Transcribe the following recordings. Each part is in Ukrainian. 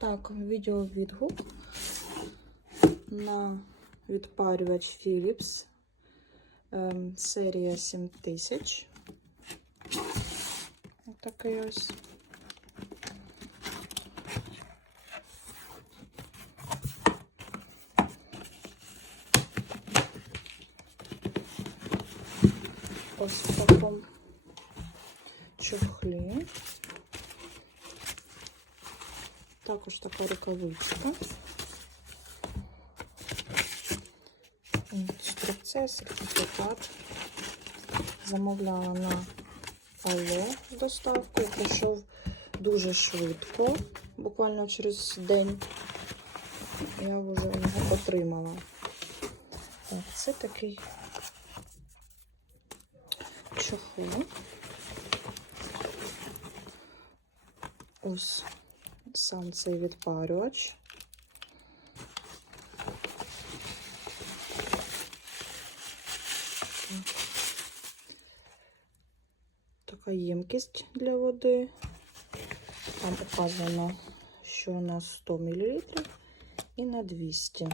Так, відеовідгук на відпарювач Philips ем, серія 7000. Отакий ось. Ось в такому чохлі. Також така рукавичка. Інструкція, сертифікат. Замовляла на Алло доставку. Прийшов дуже швидко, буквально через день. Я вже його отримала. Так, це такий чохол. Ось сам цей відпарювач. Така ємкість для води. Там указано, що на 100 мл і на 200.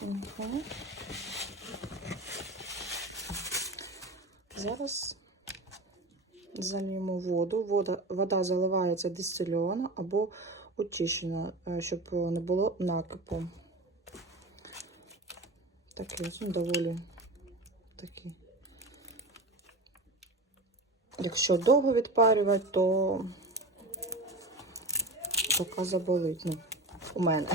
Угу. Зараз зальємо воду. Вода, вода заливається дистильована або очищена, е, щоб не було накипу. Такий ось він доволі такий. Якщо довго відпарювати, то рука заболить. Ну, у мене.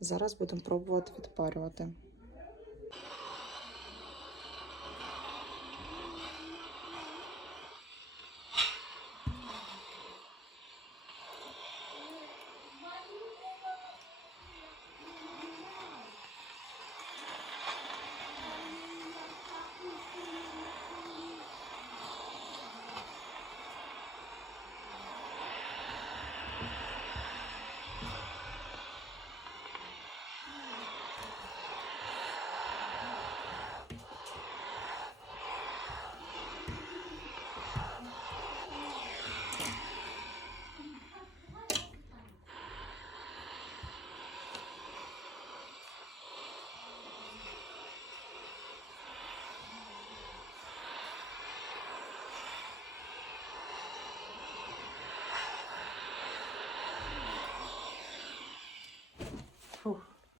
Зараз будемо пробувати відпарювати.